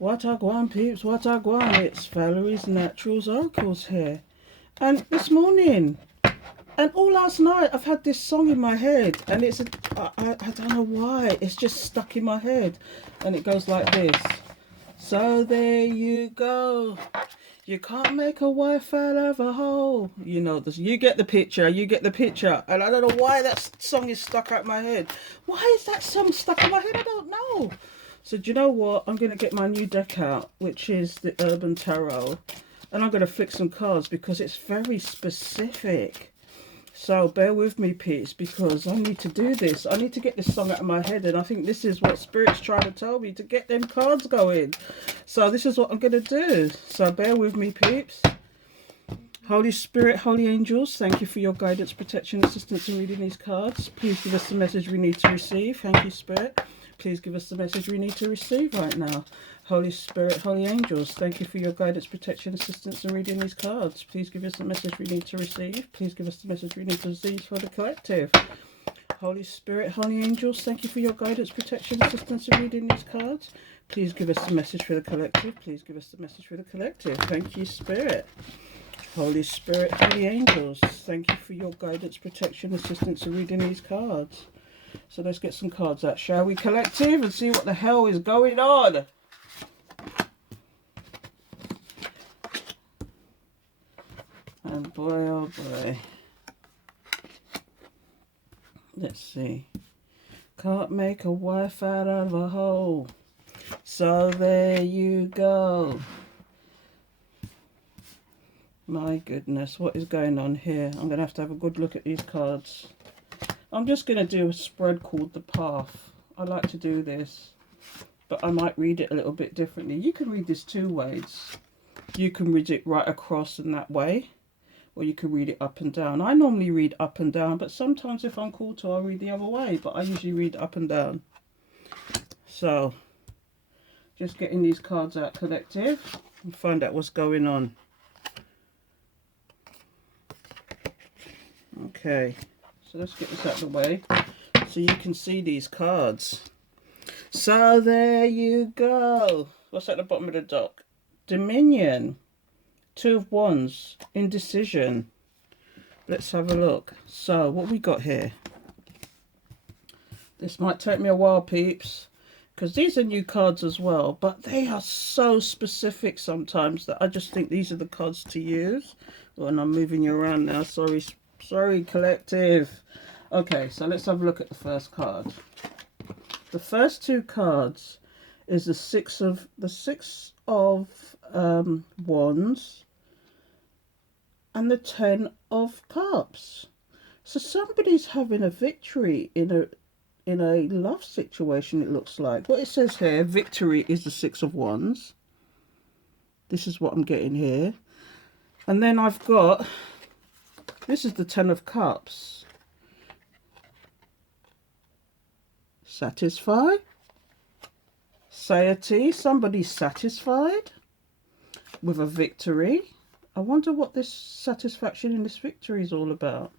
What a gwan, peeps, what a gwan. It's Valerie's Naturals Oracles here. And this morning, and all last night, I've had this song in my head. And it's, I don't know why, it's just stuck in my head. And it goes like this. So there you go. You can't make a wife out of a hole. You know this. You get the picture. You get the picture. And I don't know why that song is stuck out my head. Why is that song stuck in my head? I don't know. So do you know what? I'm going to get my new deck out, which is the Urban Tarot. And I'm going to flick some cards because it's very specific. So bear with me, peeps, because I need to do this. I need to get this song out of my head. And I think this is what Spirit's trying to tell me, to get them cards going. So this is what I'm going to do. So bear with me, peeps. Holy Spirit, Holy Angels, thank you for your guidance, protection, assistance in reading these cards. Please give us the message we need to receive. Thank you, Spirit. Please give us the message we need to receive right now. Holy Spirit, Holy Angels, thank you for your guidance, protection, assistance in reading these cards. Please give us the message we need to receive. Please give us the message we need to receive for the collective. Holy Spirit, Holy Angels, thank you for your guidance, protection, assistance in reading these cards. Please give us the message for the collective. Please give us the message for the collective. Thank you, Spirit. Holy Spirit, Holy Angels, thank you for your guidance, protection, assistance in reading these cards. So let's get some cards out, shall we, collective, and see what the hell is going on. And boy, oh boy. Let's see. Can't make a wife out of a hole. So there you go. My goodness, what is going on here? I'm going to have a good look at these cards. I'm just going to do a spread called The Path. I like to do this, but I might read it a little bit differently. You can read this two ways. You can read it right across in that way, or you can read it up and down. I normally read up and down, but sometimes if I'm called to, I'll read the other way, but I usually read up and down. So, just getting these cards out, collective, and find out what's going on. Okay. So let's get this out of the way so you can see these cards. So there you go. What's at the bottom of the deck? Dominion. Two of Wands. Indecision. Let's have a look. So what we got here? This might take me a while, peeps, because these are new cards as well, but they are so specific sometimes that I just think these are the cards to use. Oh, and I'm moving you around now. Sorry, collective. Okay, so let's have a look at the first card. The first two cards is the six of Wands and the 10 of Cups. So somebody's having a victory in a love situation, it looks like. What it says here, victory is the 6 of Wands. This is what I'm getting here. And then I've got, this is the 10 of Cups. Satisfied. Satiety. Somebody's satisfied with a victory. I wonder what this satisfaction in this victory is all about.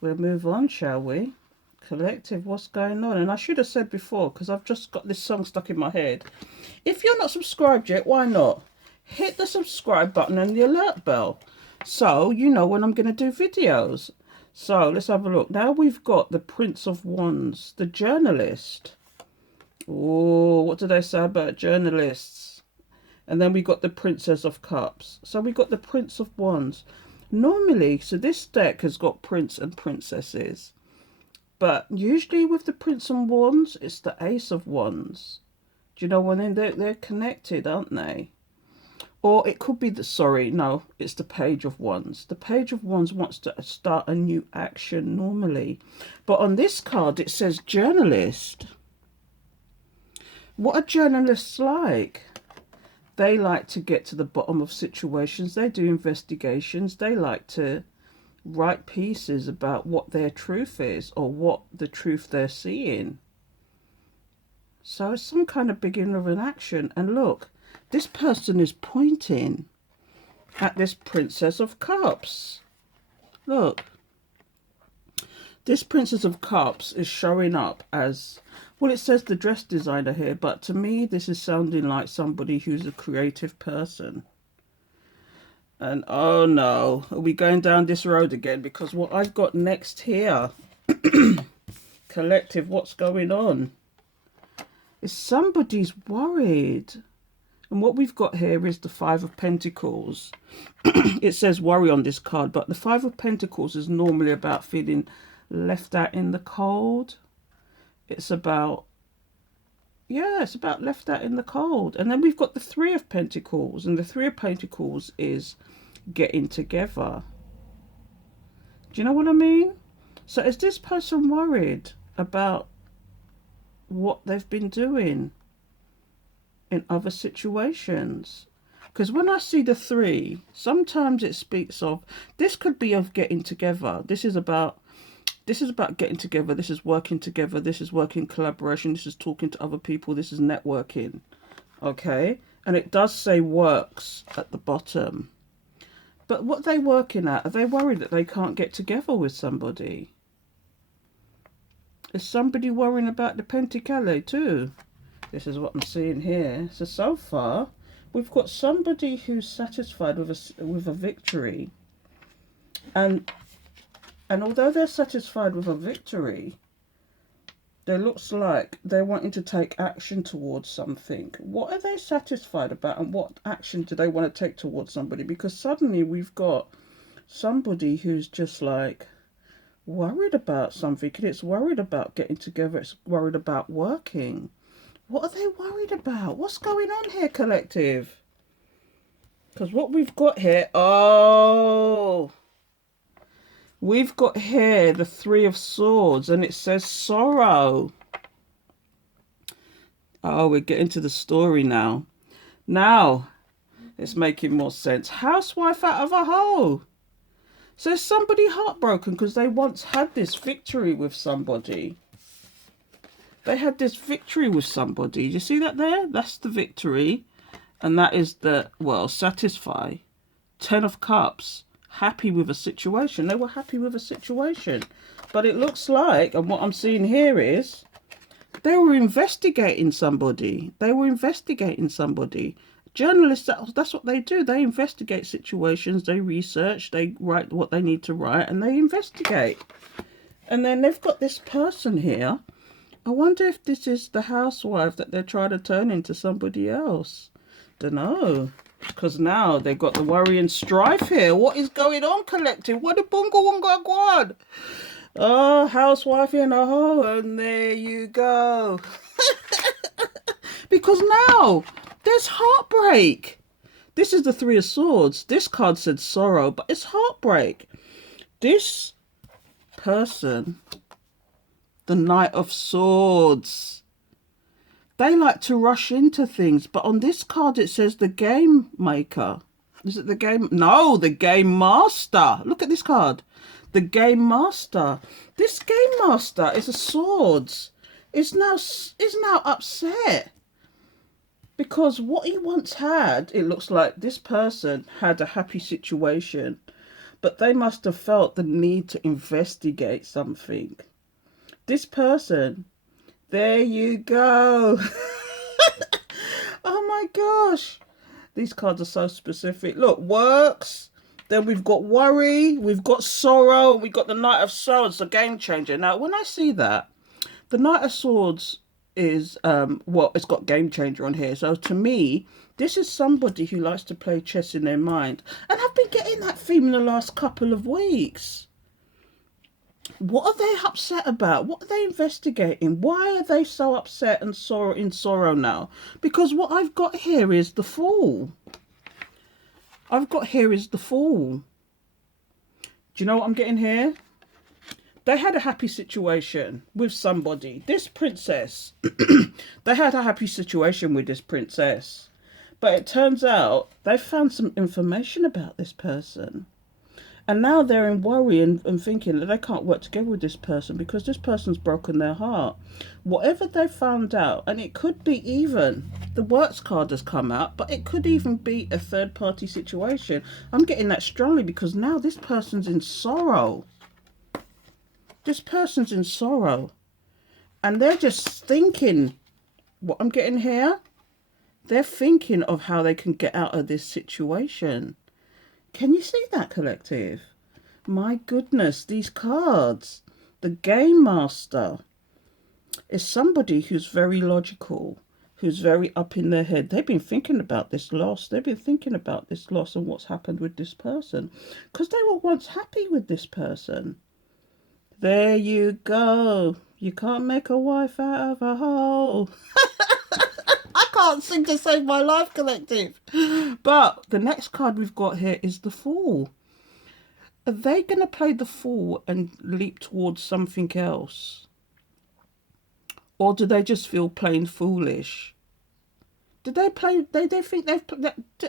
We'll move on, shall we? Collective, what's going on? And I should have said before, because I've just got this song stuck in my head. If you're not subscribed yet, why not? Hit the subscribe button and the alert bell, so you know when I'm going to do videos. So let's have a look. Now we've got the Prince of Wands, the journalist. Oh, what do they say about journalists? And then we got the Princess of Cups. So we got the Prince of Wands. Normally, so this deck has got prince and princesses. But usually with the Prince of Wands, it's the Ace of Wands. Do you know what I mean? They're connected, aren't they? Or it could be it's the Page of Wands. The Page of Wands wants to start a new action normally. But on this card, it says journalist. What are journalists like? They like to get to the bottom of situations. They do investigations. They like to write pieces about what their truth is or what the truth they're seeing. So it's some kind of beginning of an action. And look, this person is pointing at this Princess of Cups. Look. This Princess of Cups is showing up as Well, it says the dress designer here, but to me, this is sounding like somebody who's a creative person. And oh no, are we going down this road again? Because what I've got next here, collective, what's going on? Is somebody's worried. And what we've got here is the Five of Pentacles. It says worry on this card, but the Five of Pentacles is normally about feeling left out in the cold. It's about, yeah, it's about left out in the cold. And then we've got the Three of Pentacles. And the Three of Pentacles is getting together. Do you know what I mean? So is this person worried about what they've been doing in other situations? Because when I see the three, sometimes it speaks of, this could be of getting together. This is about getting together. This is working together. This is working collaboration. This is talking to other people. This is networking. Okay. And it does say works at the bottom. But what are they working at? Are they worried that they can't get together with somebody? Is somebody worrying about the Pentacles too? This is what I'm seeing here. So far, we've got somebody who's satisfied with a victory. And although they're satisfied with a victory, it looks like they're wanting to take action towards something. What are they satisfied about, and what action do they want to take towards somebody? Because suddenly we've got somebody who's just like worried about something, and it's worried about getting together. It's worried about working. What are they worried about? What's going on here, collective? Because what we've got here, we've got here the Three of Swords, and it says sorrow. Oh, we're getting to the story now. Now, it's making more sense. Housewife out of a hole. So is somebody heartbroken because they once had this victory with somebody. They had this victory with somebody. Do you see that there? That's the victory. And that is the, well, satisfy. 10 of Cups. Happy with a situation. They were happy with a situation. But it looks like, and what I'm seeing here is, they were investigating somebody. They were investigating somebody. Journalists, that's what they do. They investigate situations. They research. They write what they need to write. And they investigate. And then they've got this person here. I wonder if this is the housewife that they're trying to turn into somebody else. Don't know. Because now they've got the worry and strife here. What is going on, collective? What a bunga wunga guan? Oh, housewife in a hole. And there you go. Because now there's heartbreak. This is the Three of Swords. This card said sorrow, but it's heartbreak. This person, the Knight of Swords, they like to rush into things, but on this card it says the game maker. Is it the game? No, the game master. Look at this card. The game master. This game master is a swords. Is now upset because what he once had, it looks like this person had a happy situation, but they must have felt the need to investigate something. This person, there you go. Oh my gosh. These cards are so specific. Look, works. Then we've got worry. We've got sorrow. We've got the Knight of Swords, the game changer. Now, when I see that, the Knight of Swords is, well, it's got game changer on here. So to me, this is somebody who likes to play chess in their mind. And I've been getting that theme in the last couple of weeks. What are they upset about? What are they investigating? Why are they so upset and in sorrow now? Because what I've got here is the Fool. I've got here is the Fool. Do you know what I'm getting here? They had a happy situation with somebody. This princess. They had a happy situation with this princess. But it turns out they found some information about this person. And now they're in worry and thinking that they can't work together with this person because this person's broken their heart. Whatever they found out, and it could be even, the works card has come out, but it could even be a third party situation. I'm getting that strongly because now this person's in sorrow. This person's in sorrow. And they're just thinking, what I'm getting here, they're thinking of how they can get out of this situation. Can you see that, collective? My goodness, these cards. The Game Master is somebody who's very logical, who's very up in their head. They've been thinking about this loss. They've been thinking about this loss and what's happened with this person, because they were once happy with this person. There you go. You can't make a wife out of a hole. I can't sing to save my life, collective. But the next card we've got here is the Fool. Are they going to play the Fool and leap towards something else? Or do they just feel plain foolish? Did they play? They think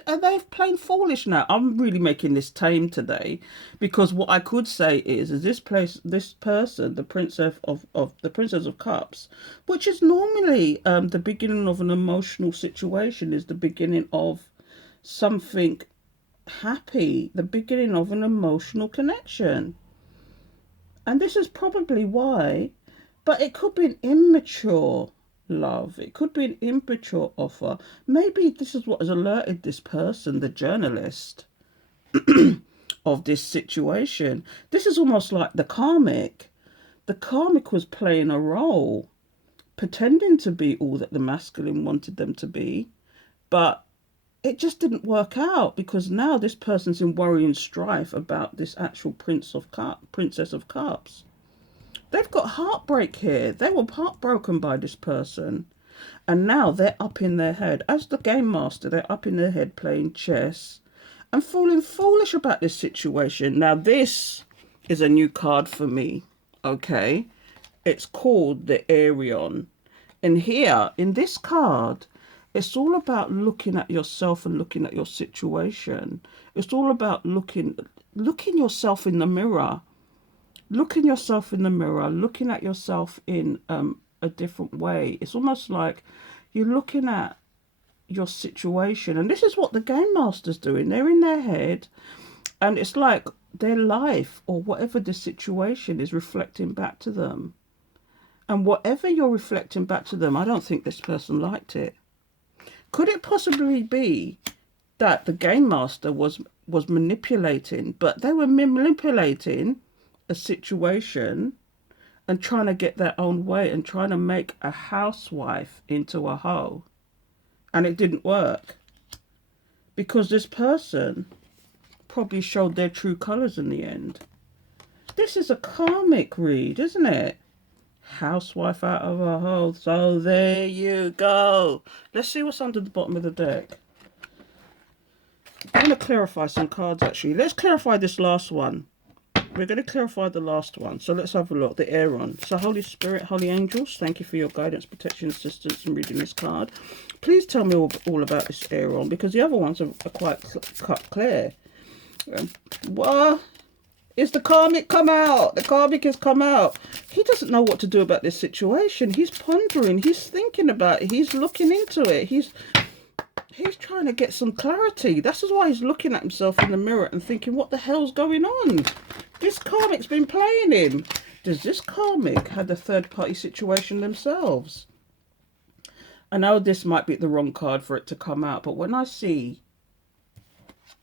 are they plain foolish now? I'm really making this tame today, because what I could say is this person, the Princess of Cups, which is normally the beginning of an emotional situation, is the beginning of something happy, the beginning of an emotional connection, and this is probably why. But it could be an immature love. It could be an immature offer. Maybe this is what has alerted this person, the journalist, of this situation. This is almost like the karmic. The karmic was playing a role, pretending to be all that the masculine wanted them to be, but it just didn't work out, because now this person's in worry and strife about this actual Princess of Cups. They've got heartbreak here. They were heartbroken by this person. And now they're up in their head. As the Game Master, they're up in their head playing chess and feeling foolish about this situation. Now, this is a new card for me, okay? It's called the Arion. And here, in this card, it's all about looking at yourself and looking at your situation. It's all about looking yourself in the mirror. Looking yourself in the mirror, looking at yourself in a different way. It's almost like you're looking at your situation. And this is what the Game Master's doing. They're in their head, and it's like their life or whatever the situation is reflecting back to them. And whatever you're reflecting back to them, I don't think this person liked it. Could it possibly be that the Game Master was manipulating, but they were manipulating a situation and trying to get their own way and trying to make a housewife into a hoe, and it didn't work, because this person probably showed their true colors in the end. This is a karmic read, isn't it? Housewife out of a hoe. So there you go. Let's see what's under the bottom of the deck. I'm going to clarify some cards, actually. Let's clarify this last one. We're going to clarify the last one. So let's have a look. The Aaron. So Holy Spirit, Holy Angels, thank you for your guidance, protection, assistance in reading this card. Please tell me all about this Aaron, because the other ones are quite cut clear. What? Is the karmic come out? The karmic has come out. He doesn't know what to do about this situation. He's pondering. He's thinking about it. He's looking into it. He's trying to get some clarity. That's why he's looking at himself in the mirror and thinking, what the hell's going on? This karmic's been playing him. Does this karmic have a third-party situation themselves? I know this might be the wrong card for it to come out, but when I see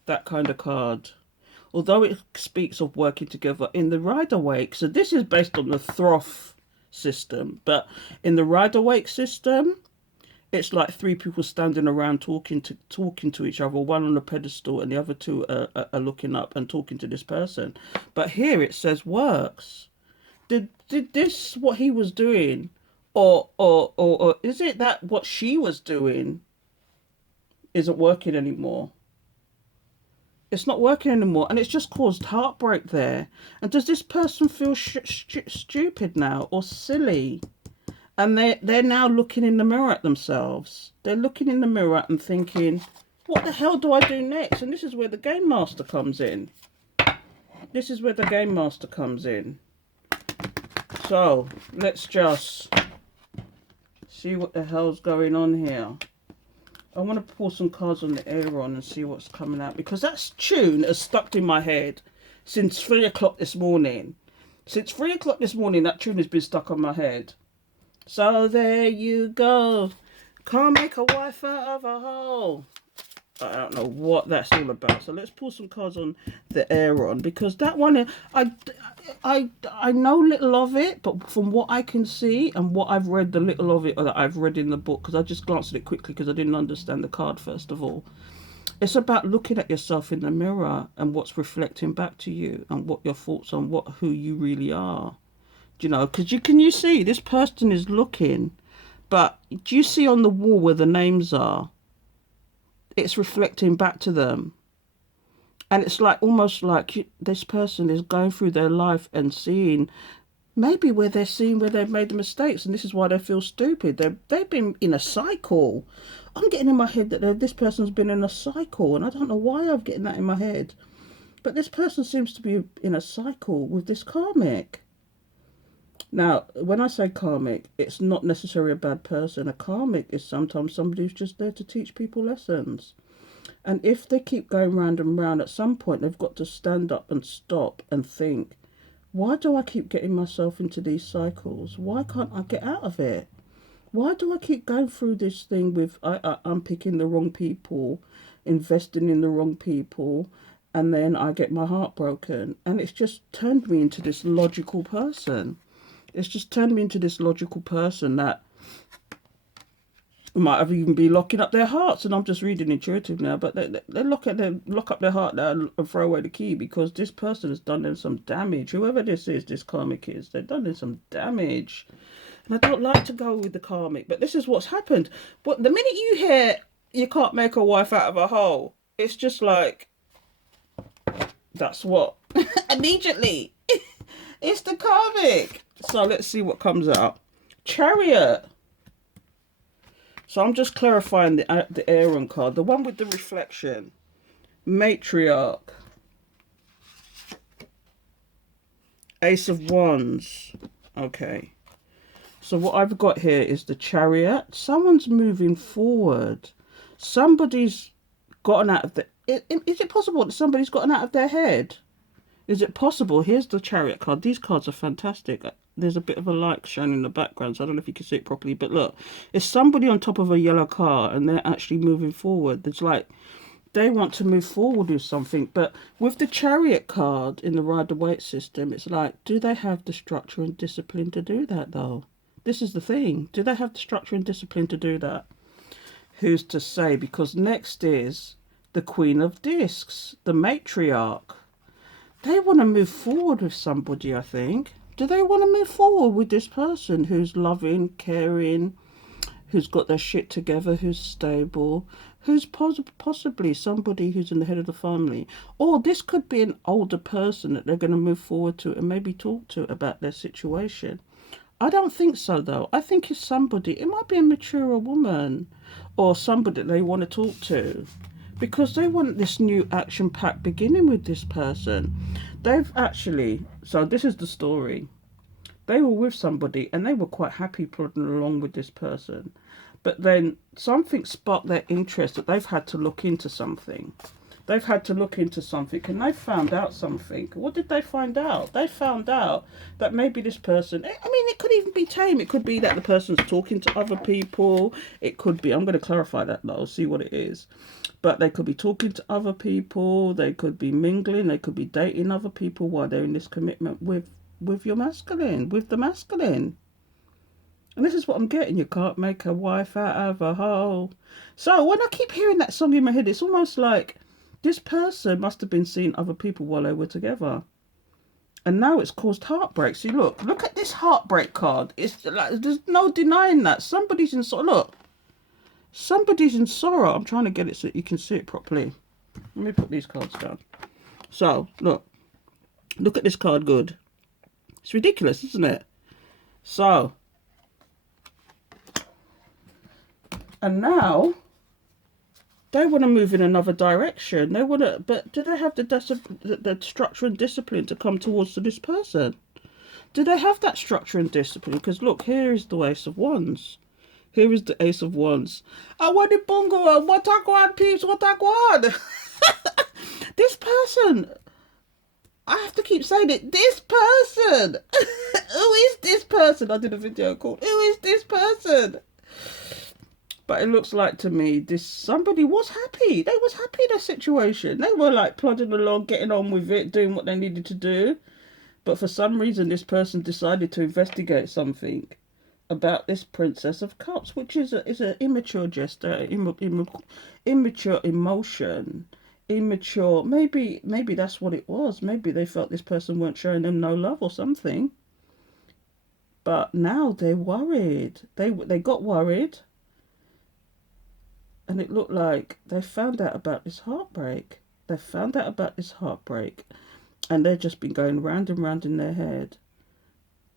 that kind of card, although it speaks of working together in the Rider-Waite, so this is based on the Throth system, but in the Rider-Waite system, it's like three people standing around talking to each other, one on a pedestal and the other two are looking up and talking to this person. But here it says works. Did this what he was doing, or is it that what she was doing isn't working anymore? It's not working anymore, and it's just caused heartbreak there. And does this person feel stupid now or silly? And they're now looking in the mirror at themselves. They're looking in the mirror and thinking, what the hell do I do next? And this is where the Game Master comes in. This is where the Game Master comes in. So, let's just see what the hell's going on here. I want to pull some cards on the Aaron and see what's coming out, because that tune has stuck in my head since 3 o'clock this morning. Since 3 o'clock this morning, that tune has been stuck on my head. So there you go. Can't make a wife out of a hole. I don't know what that's all about. So let's pull some cards on the Aeron, because that one, I know little of it, but from what I can see and what I've read, the little of it that I've read in the book, because I just glanced at it quickly because I didn't understand the card first of all. It's about looking at yourself in the mirror and what's reflecting back to you and what your thoughts on who you really are. Do you know? Because you see this person is looking, but do you see on the wall where the names are? It's reflecting back to them, and it's like almost like this person is going through their life and seeing maybe where they're seeing where they've made the mistakes, and this is why they feel stupid. They've been in a cycle. I'm getting in my head that this person's been in a cycle, and I don't know why I'm getting that in my head. But this person seems to be in a cycle with this karmic. Now, when I say karmic, it's not necessarily a bad person. A karmic is sometimes somebody who's just there to teach people lessons. And if they keep going round and round, at some point they've got to stand up and stop and think, why do I keep getting myself into these cycles? Why can't I get out of it? Why do I keep going through this thing with I'm picking the wrong people, investing in the wrong people, and then I get my heart broken? And it's just turned me into this logical person. It's just turned me into this logical person that might have even be locking up their hearts. And I'm just reading intuitive now, but they lock up their heart now and throw away the key, because this person has done them some damage. Whoever this is, this karmic is, they've done them some damage. And I don't like to go with the karmic, but this is what's happened. But the minute you hear you can't make a wife out of a hole, it's just like, that's what. Immediately. It's the karmic. So let's see what comes out. Chariot. So I'm just clarifying the Aeron card. The one with the reflection. Matriarch. Ace of Wands. Okay. So what I've got here is the Chariot. Someone's moving forward. Somebody's gotten out of the... Is it possible that somebody's gotten out of their head? Is it possible? Here's the Chariot card. These cards are fantastic. There's a bit of a light showing in the background, so I don't know if you can see it properly. But look, it's somebody on top of a yellow car, and they're actually moving forward. It's like they want to move forward with something. But with the Chariot card in the Rider-Waite system, it's like, do they have the structure and discipline to do that, though? This is the thing. Do they have the structure and discipline to do that? Who's to say? Because next is the Queen of Discs, the Matriarch. They want to move forward with somebody, I think. Do they want to move forward with this person who's loving, caring, who's got their shit together, who's stable, who's possibly somebody who's in the head of the family? Or this could be an older person that they're going to move forward to and maybe talk to about their situation. I don't think so, though. I think it's somebody, it might be a mature woman or somebody that they want to talk to, because they want this new action-packed beginning with this person. They've actually... So this is the story. They were with somebody and they were quite happy plodding along with this person. But then something sparked their interest that they've had to look into something. They've had to look into something and they found out something. What did they find out? They found out that maybe this person... I mean, it could even be tame. It could be that the person's talking to other people. It could be... I'm going to clarify that though, see what it is. But they could be talking to other people. They could be mingling. They could be dating other people while they're in this commitment with your masculine, with the masculine. And this is what I'm getting. You can't make a wife out of a hole. So when I keep hearing that song in my head, it's almost like this person must have been seeing other people while they were together. And now it's caused heartbreak. See, look at this heartbreak card. It's like, there's no denying that. Somebody's in sorrow. Look. Somebody's in sorrow. I'm trying to get it so you can see it properly. Let me put these cards down. So, look at this card good. It's ridiculous, isn't it? So, and now they want to move in another direction. They want to, but do they have the structure and discipline to come towards this person? Do they have that structure and discipline? Because look, here is the Ace of Wands. Here is the Ace of Wands. I want the bongo. What I want, peeps? What I want? This person, I have to keep saying it. This person. Who is this person? I did a video called Who is this person? But it looks like to me this somebody was happy. They was happy in their situation. They were like plodding along, getting on with it, doing what they needed to do. But for some reason this person decided to investigate something about this Princess of Cups, which is an immature gesture, immature emotion, immature. Maybe that's what it was. Maybe they felt this person weren't showing them no love or something. But now they're worried. They got worried, and it looked like they found out about this heartbreak. They found out about this heartbreak, and they've just been going round and round in their head.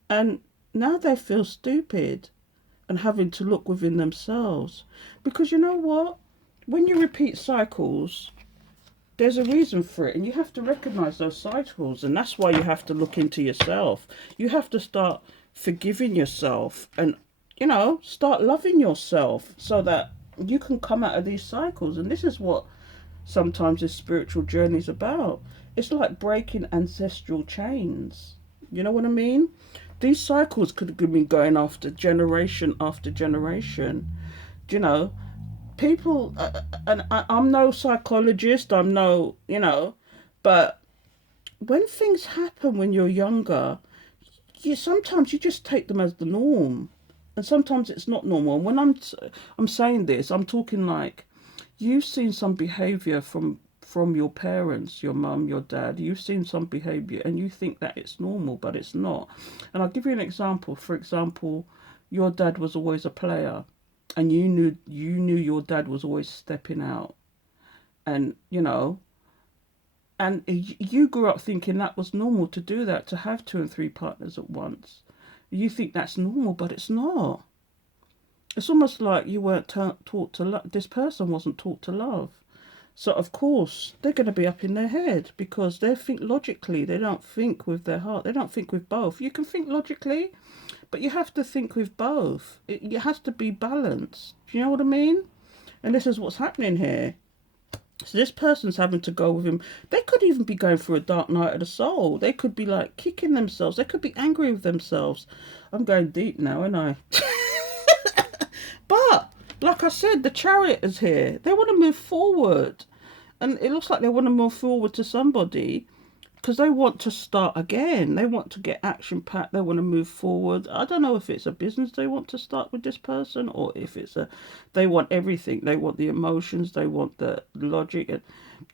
And now they feel stupid and having to look within themselves. Because you know what? When you repeat cycles, there's a reason for it, and you have to recognize those cycles, and that's why you have to look into yourself. You have to start forgiving yourself and, you know, start loving yourself so that you can come out of these cycles. And this is what sometimes this spiritual journey is about. It's like breaking ancestral chains. You know what I mean? These cycles could have been going after generation. You know, people, and I'm no psychologist, I'm no, you know, but when things happen when you're younger, sometimes you just take them as the norm, and sometimes it's not normal. And when I'm saying this, I'm talking like you've seen some behavior from your parents, your mum, your dad. You've seen some behavior and you think that it's normal, but it's not. And I'll give you an example. For example, your dad was always a player, and you knew your dad was always stepping out, and you know, and you grew up thinking that was normal to do that, to have 2 and 3 partners at once. You think that's normal, but it's not. It's almost like you weren't taught to love. This person wasn't taught to love. So, of course, they're going to be up in their head because they think logically. They don't think with their heart. They don't think with both. You can think logically, but you have to think with both. It has to be balanced. Do you know what I mean? And this is what's happening here. So this person's having to go with him. They could even be going through a dark night of the soul. They could be like kicking themselves. They could be angry with themselves. I'm going deep now, aren't I? But, like I said, the Chariot is here. They want to move forward. And it looks like they want to move forward to somebody because they want to start again. They want to get action-packed. They want to move forward. I don't know if it's a business they want to start with this person, or if it's they want everything. They want the emotions. They want the logic. And,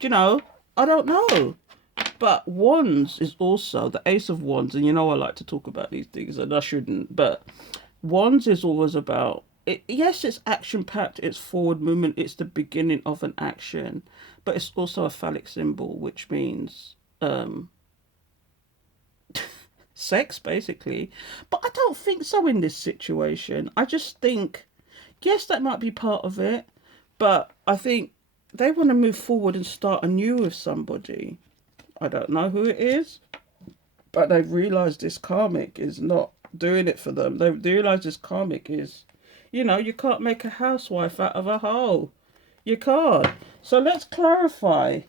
you know, I don't know. But Wands is also the Ace of Wands. And you know I like to talk about these things, and I shouldn't. But Wands is always about... yes, it's action-packed, it's forward movement, it's the beginning of an action, but it's also a phallic symbol, which means sex, basically. But I don't think so in this situation. I just think, yes, that might be part of it, but I think they want to move forward and start anew with somebody. I don't know who it is, but they've realised this karmic is not doing it for them. They've realised this karmic is... you know, you can't make a housewife out of a hole. You can't. So let's clarify.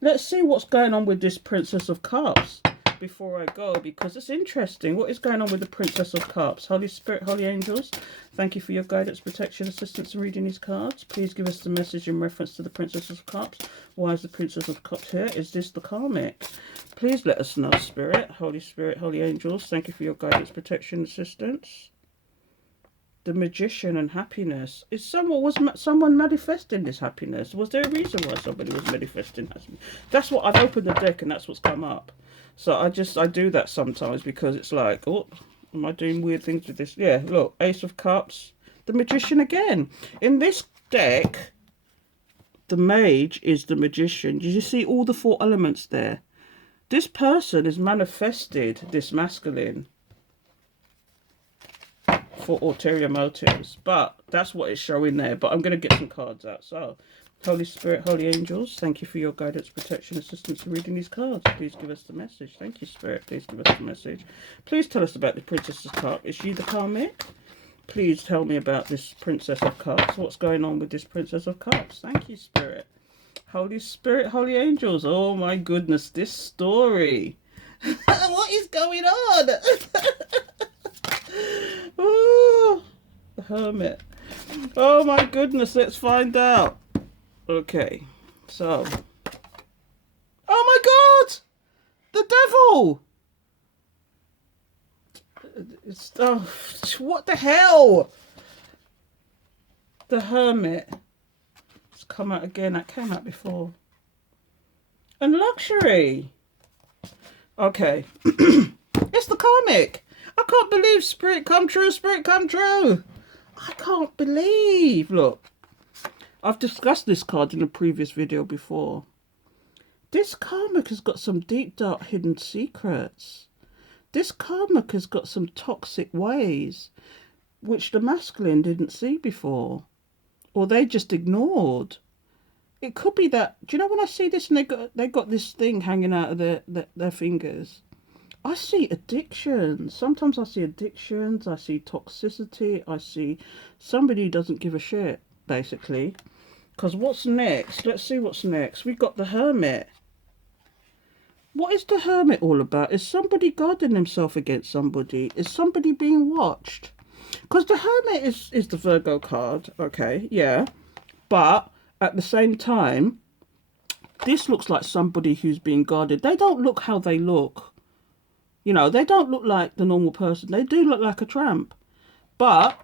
Let's see what's going on with this Princess of Cups before I go, because it's interesting. What is going on with the Princess of Cups? Holy Spirit, Holy Angels, thank you for your guidance, protection, assistance in reading these cards. Please give us the message in reference to the Princess of Cups. Why is the Princess of Cups here? Is this the karmic? Please let us know, Spirit, Holy Angels. Thank you for your guidance, protection, assistance. The Magician and happiness. Was someone manifesting this happiness? Was there a reason why somebody was manifesting happiness? That's what I've opened the deck and that's what's come up. So I do that sometimes because it's like, oh, am I doing weird things with this? Yeah, look, Ace of Cups, the Magician again. In this deck, the Mage is the Magician. Did you see all the 4 elements there? This person has manifested this masculine for ulterior motives, but that's what it's showing there. But I'm going to get some cards out. So, Holy Spirit, Holy Angels, thank you for your guidance, protection, assistance in reading these cards. Please give us the message. Thank you, Spirit. Please give us the message. Please tell us about the Princess of Cups. Is she the karmic? Please tell me about this Princess of Cups. What's going on with this Princess of Cups? Thank you, Spirit. Holy Spirit, holy angels. Oh my goodness, this story. What is going on? Oh, the hermit. Oh my goodness, let's find out. Okay, so. Oh my god! The devil! It's, oh, what the hell? The hermit. It's come out again. That came out before. And luxury. Okay. It's the comic. I can't believe spirit come true, spirit come true. I can't believe. Look, I've discussed this card in a previous video before. This karmic has got some deep, dark, hidden secrets. This karmic has got some toxic ways which the masculine didn't see before, or they just ignored. It could be that, do you know when I see this and they got this thing hanging out of their fingers? I see addictions. Sometimes I see addictions, I see toxicity, I see somebody who doesn't give a shit, basically. Because what's next? Let's see what's next. We got the hermit. What is the hermit all about? Is somebody guarding himself against somebody? Is somebody being watched? Because the hermit is the Virgo card, okay, yeah. But at the same time, this looks like somebody who's being guarded. They don't look how they look. You know, they don't look like the normal person. They do look like a tramp. But,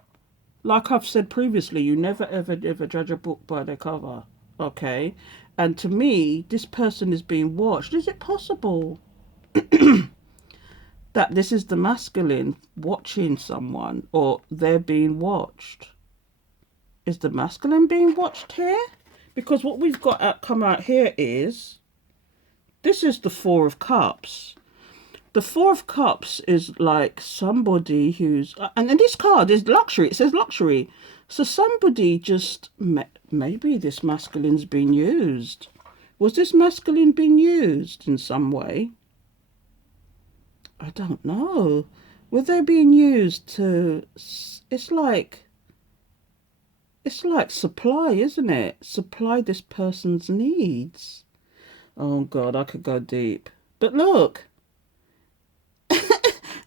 like I've said previously, you never, ever, ever judge a book by their cover, okay? And to me, this person is being watched. Is it possible that this is the masculine watching someone, or they're being watched? Is the masculine being watched here? Because what we've got come out here is, this is the Four of Cups. The Four of Cups is like somebody who's, and in this card is luxury. It says luxury. So somebody just, maybe this masculine's been used. Was this masculine being used in some way? I don't know. Were they being used to, it's like supply, isn't it? Supply this person's needs. Oh God, I could go deep. But look.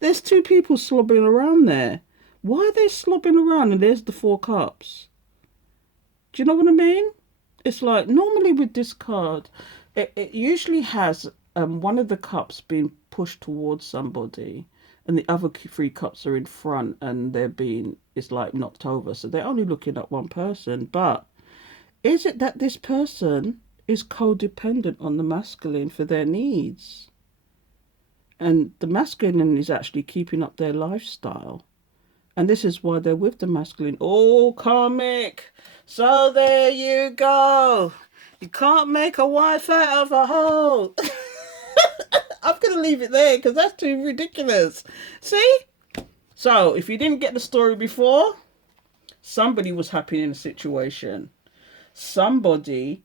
There's two people slobbering around there. Why are they slobbering around? And there's the Four Cups. Do you know what I mean? It's like, normally with this card, it usually has one of the cups being pushed towards somebody, and the other three cups are in front, and it's like knocked over. So they're only looking at one person. But is it that this person is codependent on the masculine for their needs? And the masculine is actually keeping up their lifestyle. And this is why they're with the masculine. Oh, karmic. So there you go. You can't make a wife out of a hoe. I'm going to leave it there because that's too ridiculous. See? So, if you didn't get the story before, somebody was happy in a situation. Somebody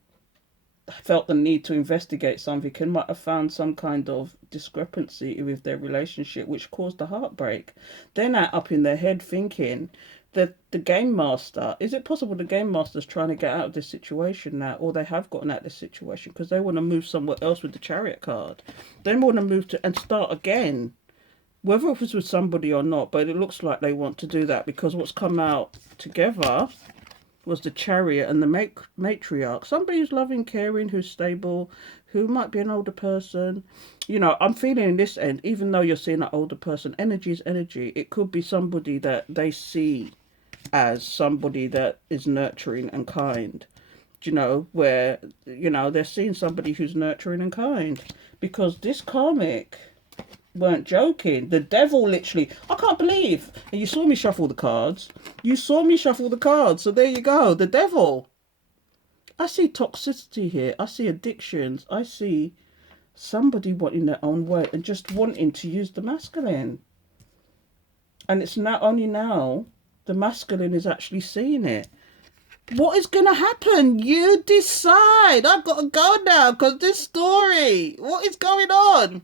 felt the need to investigate something and might have found some kind of discrepancy with their relationship which caused a heartbreak. They're now up in their head thinking that the game master, is it possible the game master's trying to get out of this situation now, or they have gotten out of this situation because they want to move somewhere else with the Chariot card. They want to move to and start again, whether it was with somebody or not, but it looks like they want to do that because what's come out together was the Chariot and the matriarch. Somebody who's loving, caring, who's stable, who might be an older person. You know, I'm feeling in this end, even though you're seeing an older person, energy is energy. It could be somebody that they see as somebody that is nurturing and kind. You know, where, you know, they're seeing somebody who's nurturing and kind. Because this karmic weren't joking. The devil literally, I can't believe. And you saw me shuffle the cards. You saw me shuffle the cards. So there you go. The devil. I see toxicity here. I see addictions. I see somebody wanting their own way and just wanting to use the masculine. And it's not only now the masculine is actually seeing it. What is going to happen? You decide. I've got to go now because this story. What is going on?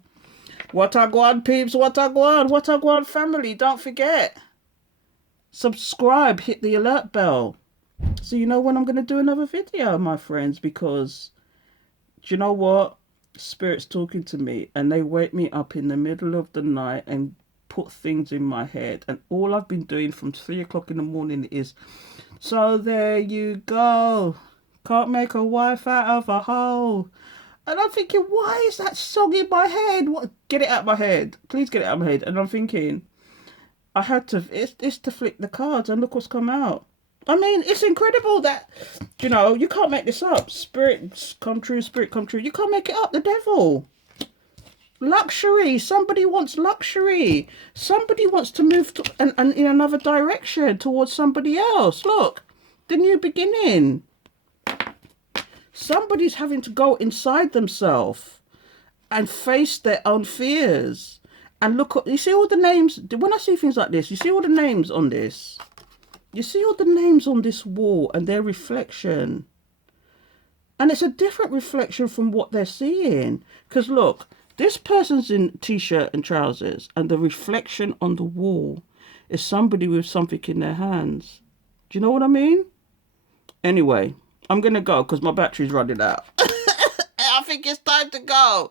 What a gwan, peeps, what a gwan family. Don't forget, subscribe, hit the alert bell so you know when I'm going to do another video, my friends, because Do you know what? Spirits talking to me, and they wake me up in the middle of the night and put things in my head. And all I've been doing from 3 o'clock in the morning is, so there you go. Can't make a wife out of a hole. And I'm thinking, why is that song in my head? What? Get it out of my head. Please get it out of my head. And I'm thinking, I had to, it's to flick the cards and look what's come out. I mean, it's incredible that, you can't make this up. Spirits come true, spirit come true. You can't make it up. The devil. Luxury. Somebody wants luxury. Somebody wants to move and in another direction towards somebody else. Look, the new beginning. Somebody's having to go inside themselves and face their own fears. And look, you see all the names. When I see things like this, you see all the names on this. You see all the names on this wall and their reflection. And it's a different reflection from what they're seeing. Because look, this person's in t-shirt and trousers, and the reflection on the wall is somebody with something in their hands. Do you know what I mean? Anyway, I'm going to go because my battery's running out. I think it's time to go.